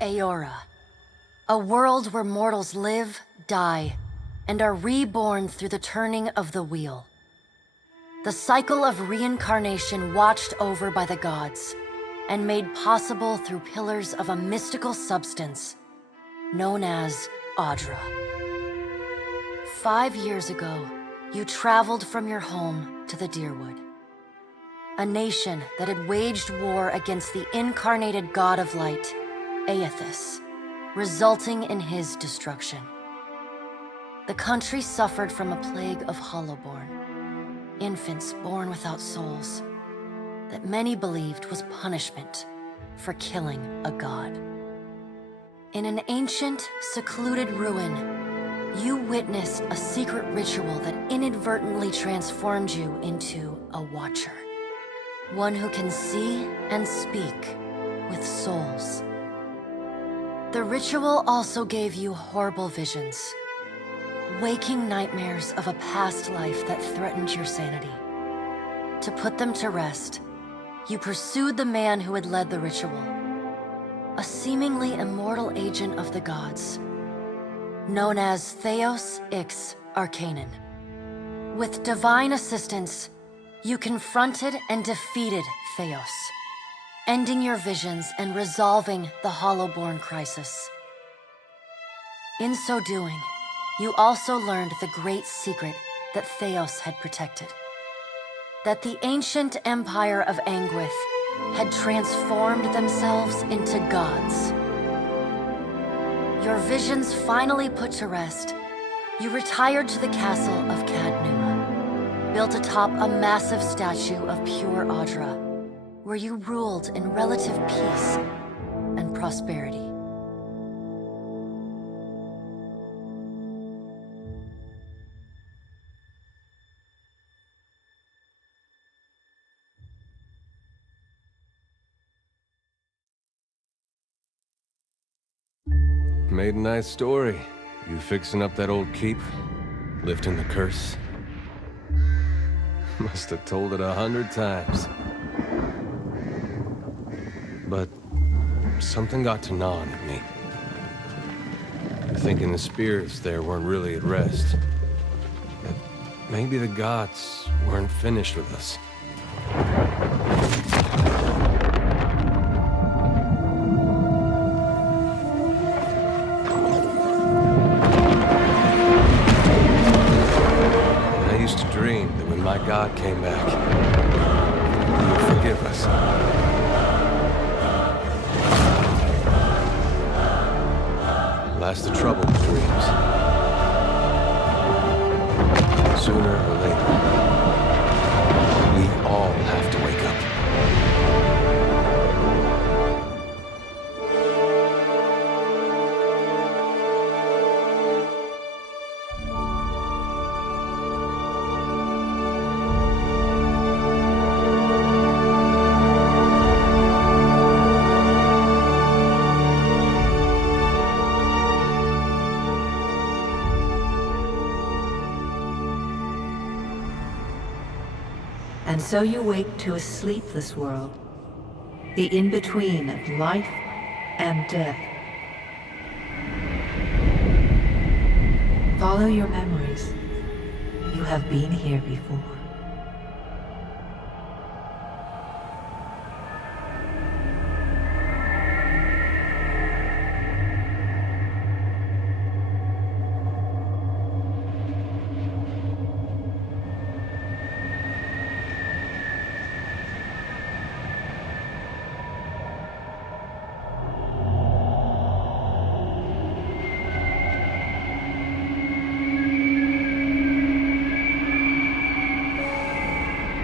Aora, a world where mortals live, die, and are reborn through the turning of the wheel. The cycle of reincarnation watched over by the gods, and made possible through pillars of a mystical substance known as Audra. 5 years ago, you traveled from your home to the Deerwood, a nation that had waged war against the incarnated god of light, Aethys, resulting in his destruction. The country suffered from a plague of hollowborn, infants born without souls, that many believed was punishment for killing a god. In an ancient, secluded ruin, you witnessed a secret ritual that inadvertently transformed you into a Watcher. One who can see and speak with souls. The ritual also gave you horrible visions, waking nightmares of a past life that threatened your sanity. To put them to rest, you pursued the man who had led the ritual, a seemingly immortal agent of the gods, known as Theos Ix Arcanon. With divine assistance, you confronted and defeated Theos, ending your visions and resolving the Hollowborn crisis. In so doing, you also learned the great secret that Theos had protected. That the ancient empire of Anguith had transformed themselves into gods. Your visions finally put to rest, you retired to the castle of Cadnuma, built atop a massive statue of pure Audra, where you ruled in relative peace and prosperity. Made a nice story. You fixing up that old keep? Lifting the curse? Must have told it 100 times. But something got to gnawing at me. Thinking the spirits there weren't really at rest. That maybe the gods weren't finished with us. My God came back. He would forgive us. Last the trouble with dreams. Sooner or later, we all have to wake up. And so you wake to a sleepless world, the in-between of life and death. Follow your memories. You have been here before.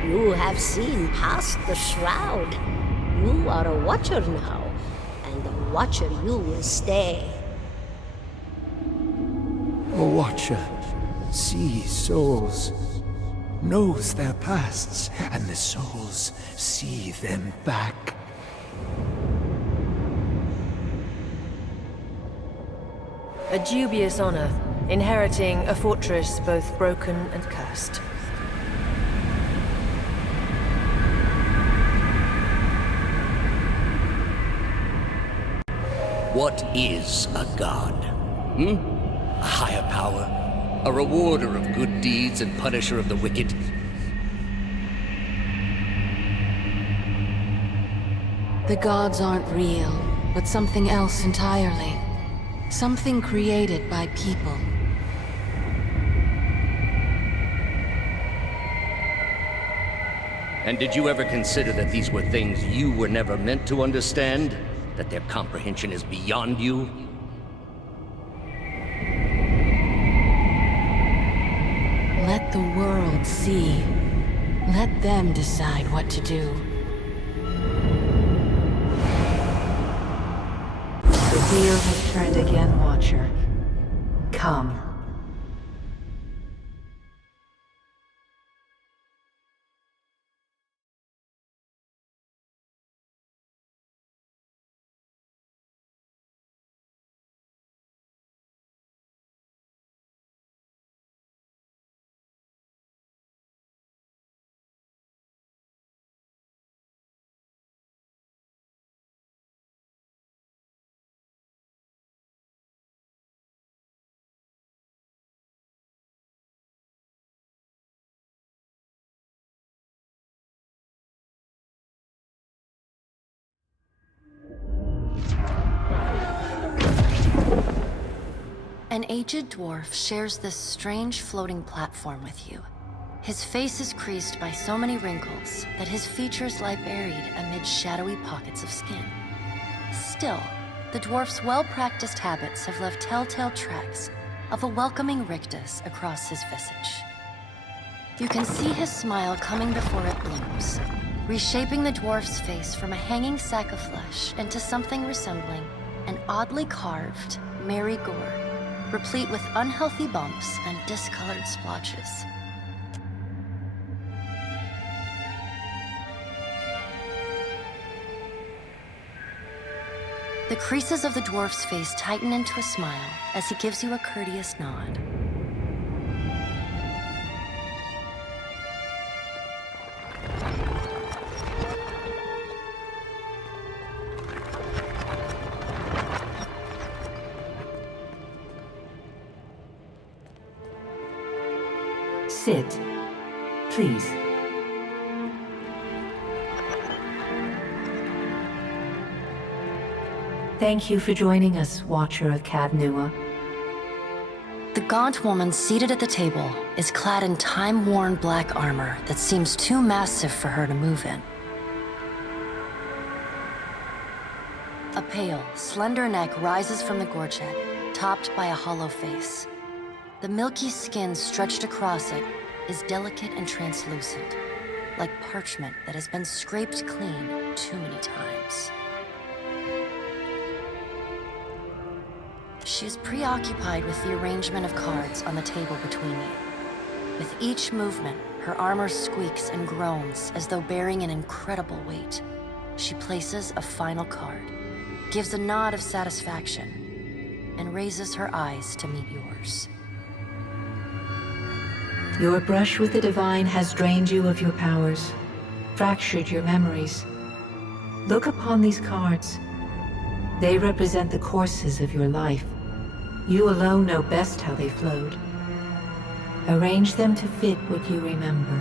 You have seen past the shroud. You are a Watcher now, and a Watcher you will stay. A Watcher sees souls, knows their pasts, and the souls see them back. A dubious honor, inheriting a fortress both broken and cursed. What is a god? A higher power? A rewarder of good deeds and punisher of the wicked? The gods aren't real, but something else entirely. Something created by people. And did you ever consider that these were things you were never meant to understand? That their comprehension is beyond you? Let the world see. Let them decide what to do. The wheel has turned again, Watcher. Come. An aged dwarf shares this strange floating platform with you. His face is creased by so many wrinkles that his features lie buried amid shadowy pockets of skin. Still, the dwarf's well-practiced habits have left telltale tracks of a welcoming rictus across his visage. You can see his smile coming before it blooms, reshaping the dwarf's face from a hanging sack of flesh into something resembling an oddly carved, merry gourd, replete with unhealthy bumps and discolored splotches. The creases of the dwarf's face tighten into a smile as he gives you a courteous nod. Sit. Please. Thank you for joining us, Watcher of Cadnua. The gaunt woman seated at the table is clad in time-worn black armor that seems too massive for her to move in. A pale, slender neck rises from the gorget, topped by a hollow face. The milky skin stretched across it is delicate and translucent, like parchment that has been scraped clean too many times. She is preoccupied with the arrangement of cards on the table between you. With each movement, her armor squeaks and groans as though bearing an incredible weight. She places a final card, gives a nod of satisfaction, and raises her eyes to meet yours. Your brush with the divine has drained you of your powers, fractured your memories. Look upon these cards. They represent the courses of your life. You alone know best how they flowed. Arrange them to fit what you remember.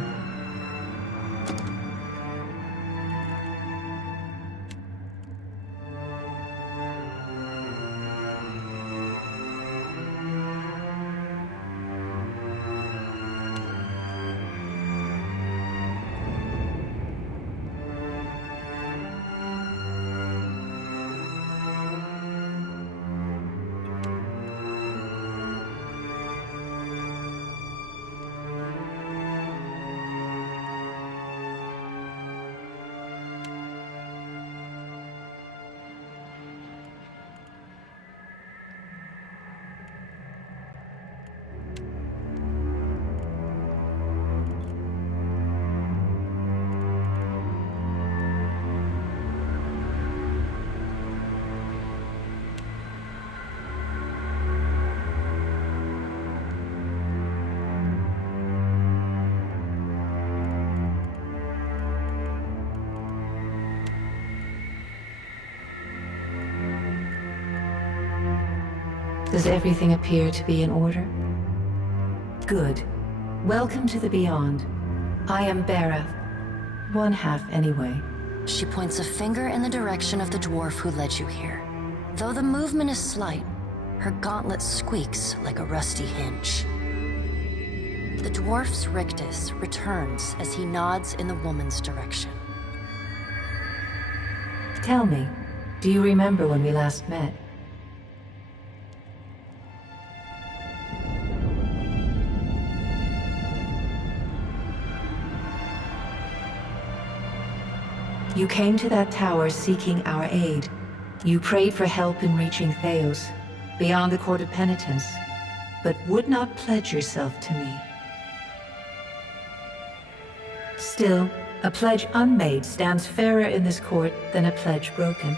Does everything appear to be in order? Good. Welcome to the Beyond. I am Bera. One half, anyway. She points a finger in the direction of the dwarf who led you here. Though the movement is slight, her gauntlet squeaks like a rusty hinge. The dwarf's rictus returns as he nods in the woman's direction. Tell me, do you remember when we last met? You came to that tower seeking our aid. You prayed for help in reaching Theos, beyond the Court of Penitence, but would not pledge yourself to me. Still, a pledge unmade stands fairer in this court than a pledge broken.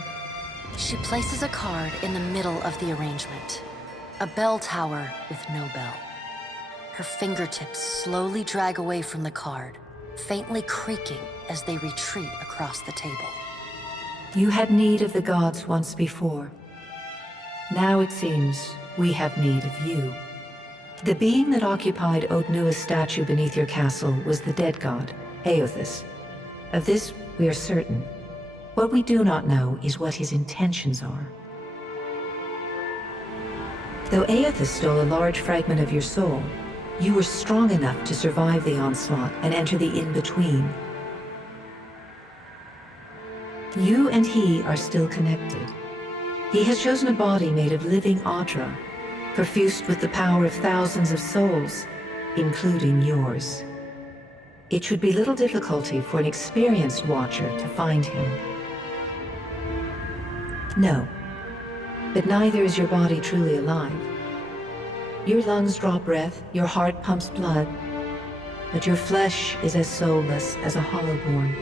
She places a card in the middle of the arrangement. A bell tower with no bell. Her fingertips slowly drag away from the card, faintly creaking as they retreat across the table. You had need of the gods once before. Now it seems we have need of you. The being that occupied Odnua's statue beneath your castle was the dead god, Aothus. Of this we are certain. What we do not know is what his intentions are. Though Aothus stole a large fragment of your soul, you were strong enough to survive the onslaught and enter the in-between. You and he are still connected. He has chosen a body made of living Audra, perfused with the power of thousands of souls, including yours. It should be little difficulty for an experienced watcher to find him. No, but neither is your body truly alive. Your lungs draw breath, your heart pumps blood, but your flesh is as soulless as a hollowborn.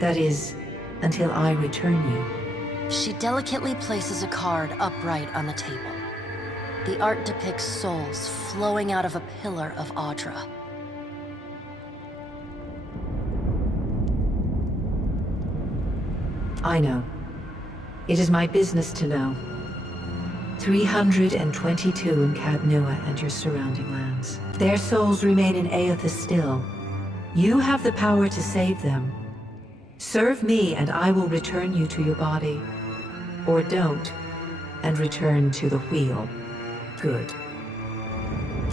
That is, until I return you. She delicately places a card upright on the table. The art depicts souls flowing out of a pillar of Audra. I know. It is my business to know. 322 in Cadnua and your surrounding lands. Their souls remain in Aothus still. You have the power to save them. Serve me and I will return you to your body. Or don't, and return to the wheel. Good.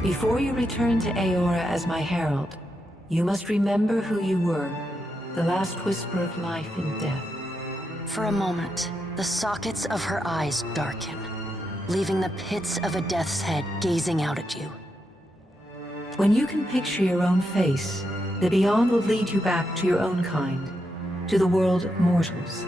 Before you return to Aora as my herald, you must remember who you were, the last whisper of life in death. For a moment, the sockets of her eyes darken, leaving the pits of a death's head gazing out at you. When you can picture your own face, the Beyond will lead you back to your own kind, to the world of mortals.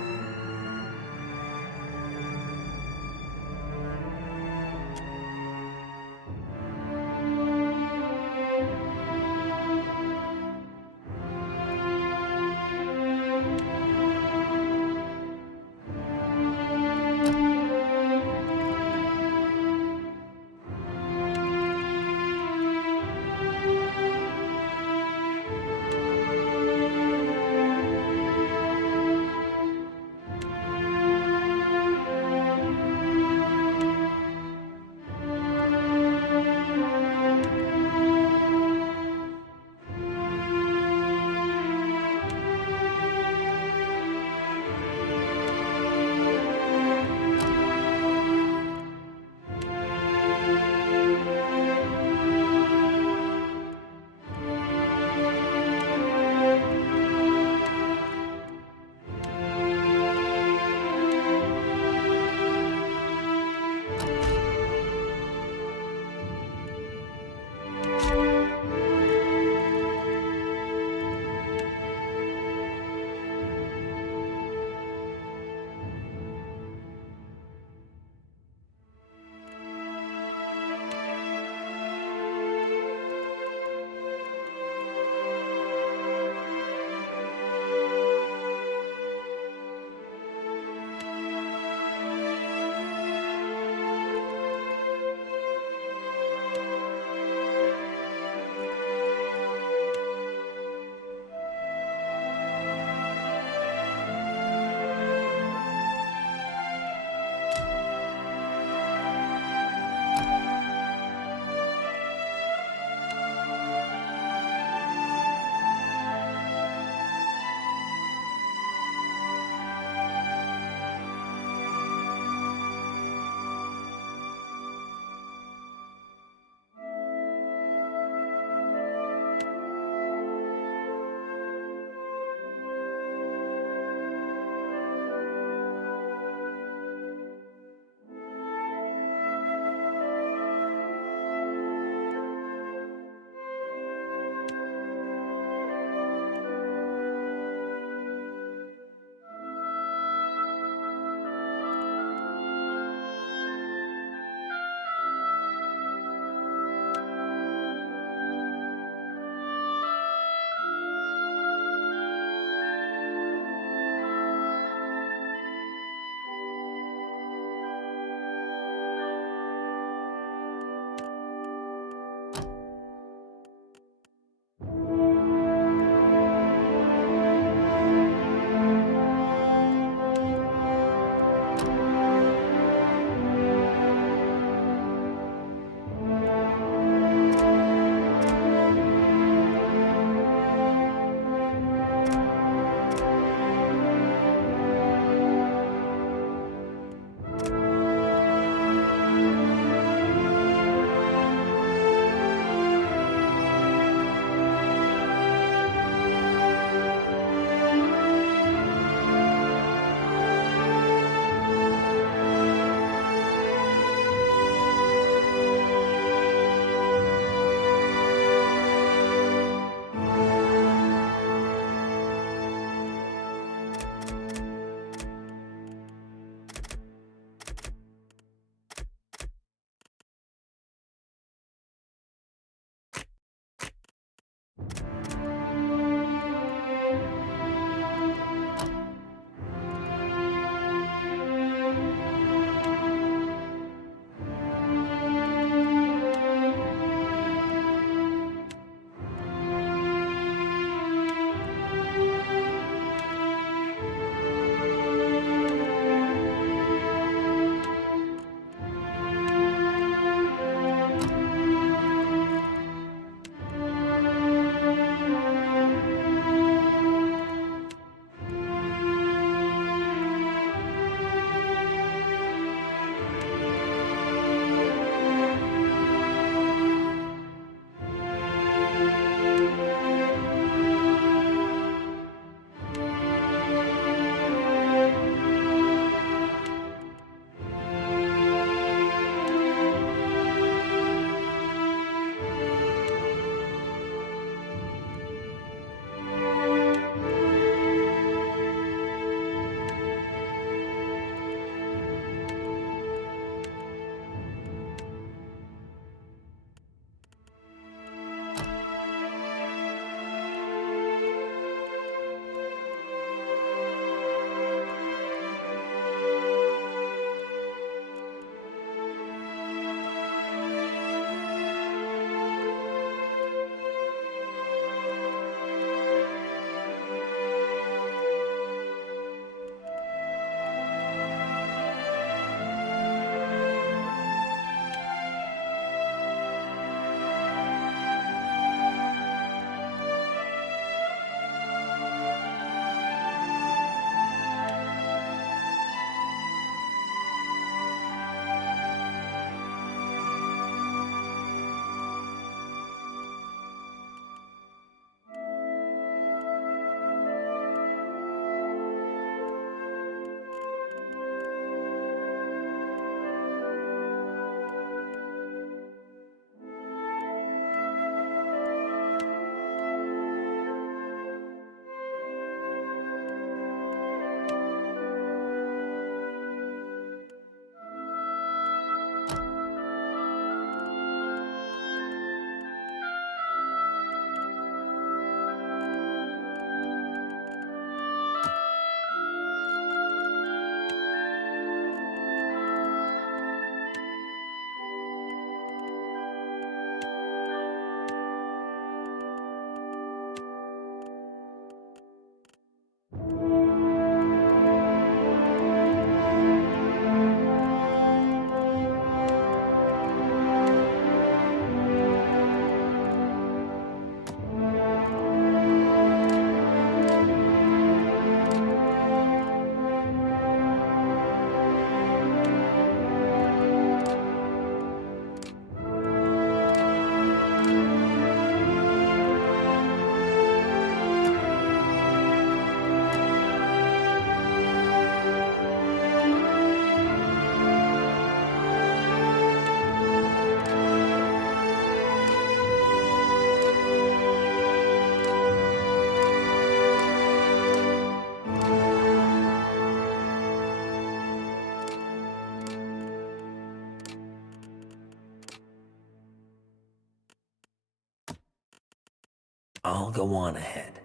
I'll go on ahead.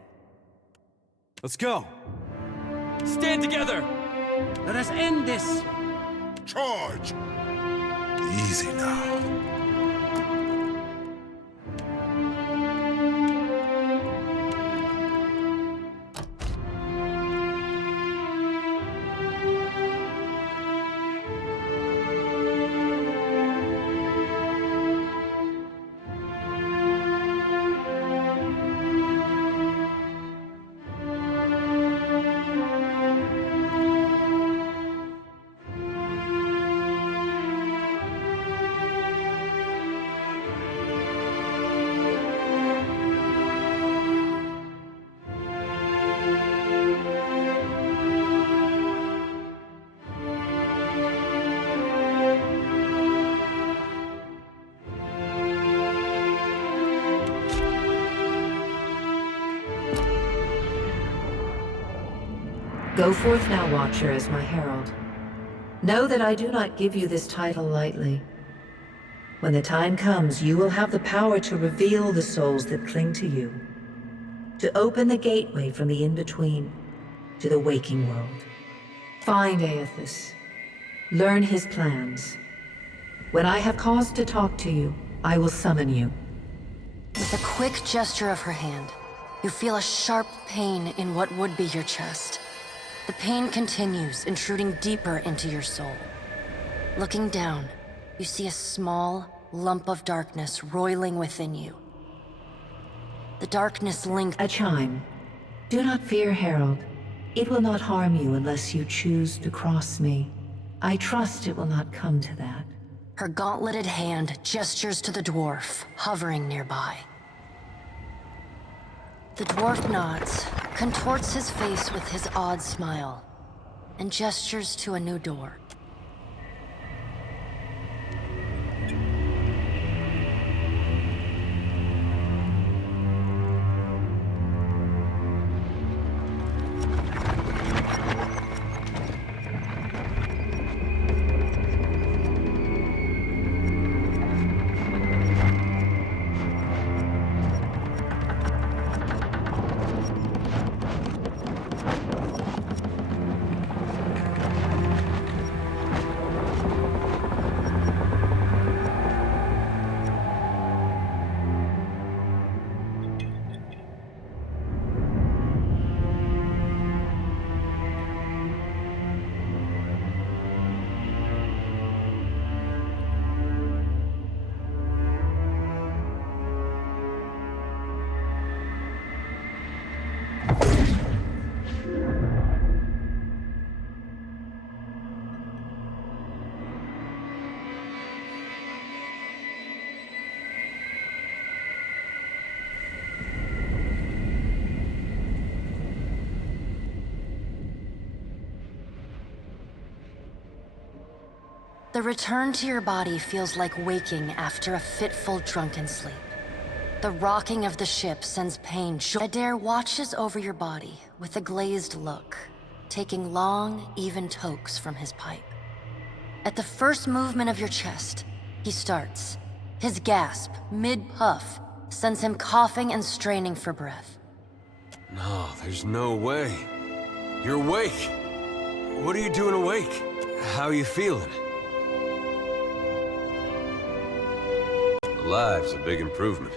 Let's go! Stand together! Let us end this! Charge! Easy now. Go forth now, Watcher, as my herald. Know that I do not give you this title lightly. When the time comes, you will have the power to reveal the souls that cling to you, to open the gateway from the in-between to the waking world. Find Aethys. Learn his plans. When I have cause to talk to you, I will summon you. With a quick gesture of her hand, you feel a sharp pain in what would be your chest. The pain continues, intruding deeper into your soul. Looking down, you see a small lump of darkness roiling within you. The darkness links. A chime. Do not fear, Herald. It will not harm you unless you choose to cross me. I trust it will not come to that. Her gauntleted hand gestures to the dwarf, hovering nearby. The dwarf nods, contorts his face with his odd smile, and gestures to a new door. The return to your body feels like waking after a fitful drunken sleep. The rocking of the ship sends pain. Adair watches over your body with a glazed look, taking long, even tokes from his pipe. At the first movement of your chest, he starts. His gasp, mid-puff, sends him coughing and straining for breath. No, there's no way. You're awake. What are you doing awake? How are you feeling? Alive's a big improvement.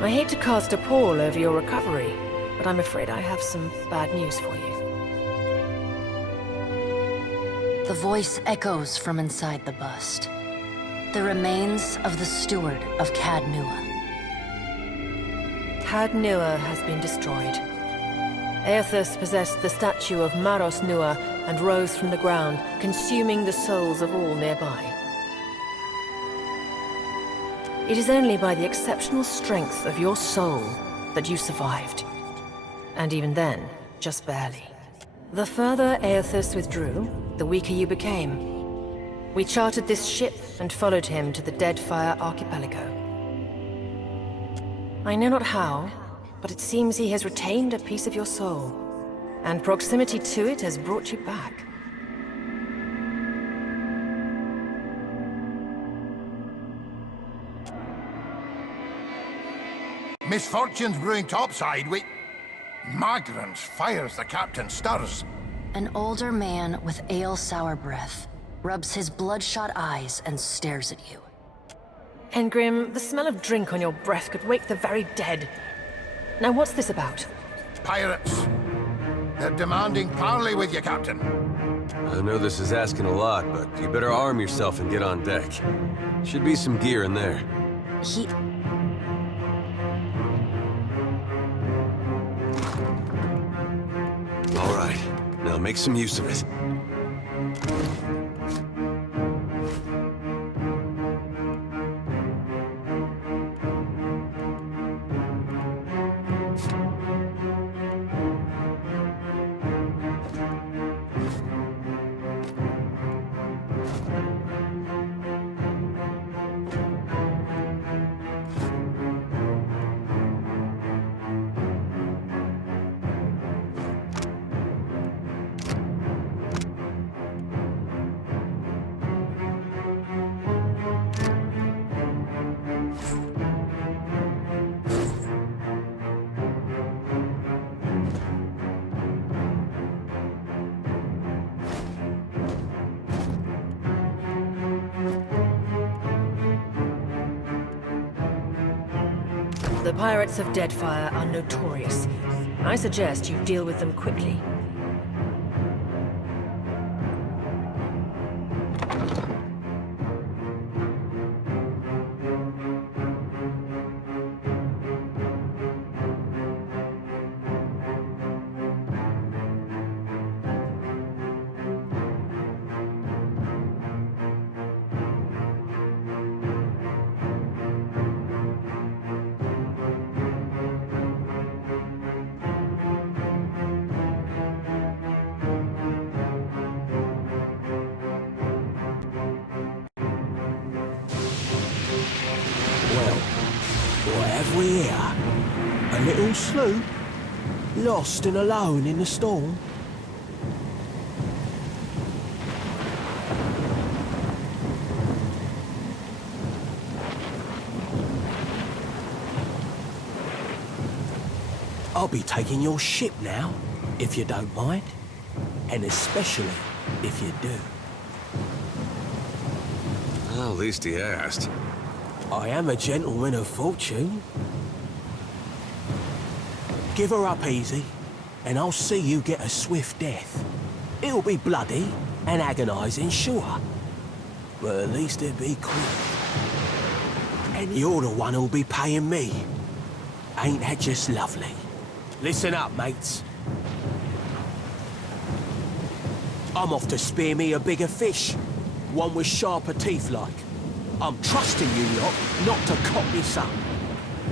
I hate to cast a pall over your recovery, but I'm afraid I have some bad news for you. The voice echoes from inside the bust. The remains of the steward of Cad Nua. Cad Nua has been destroyed. Aethys possessed the statue of Maros Nua and rose from the ground, consuming the souls of all nearby. It is only by the exceptional strength of your soul that you survived. And even then, just barely. The further Aethys withdrew, the weaker you became. We chartered this ship and followed him to the Deadfire archipelago. I know not how, but it seems he has retained a piece of your soul, and proximity to it has brought you back. Misfortunes brewing topside, we... Migrants fires the captain stirs. An older man with ale-sour breath rubs his bloodshot eyes and stares at you. Engrim, the smell of drink on your breath could wake the very dead. Now what's this about? Pirates. They're demanding parley with you, Captain. I know this is asking a lot, but you better arm yourself and get on deck. Should be some gear in there. All right, now make some use of it. The pirates of Deadfire are notorious. I suggest you deal with them quickly. What have we here? A little sloop? Lost and alone in the storm? I'll be taking your ship now, if you don't mind. And especially if you do. Well, at least he asked. I am a gentleman of fortune. Give her up easy, and I'll see you get a swift death. It'll be bloody and agonizing, sure. But at least it'll be quick. And you're the one who'll be paying me. Ain't that just lovely? Listen up, mates. I'm off to spear me a bigger fish. One with sharper teeth like. I'm trusting you lot not to cock this up.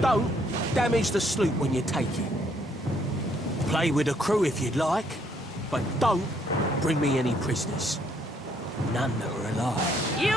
Don't damage the sloop when you take it. Play with the crew if you'd like, but don't bring me any prisoners. None that are alive. You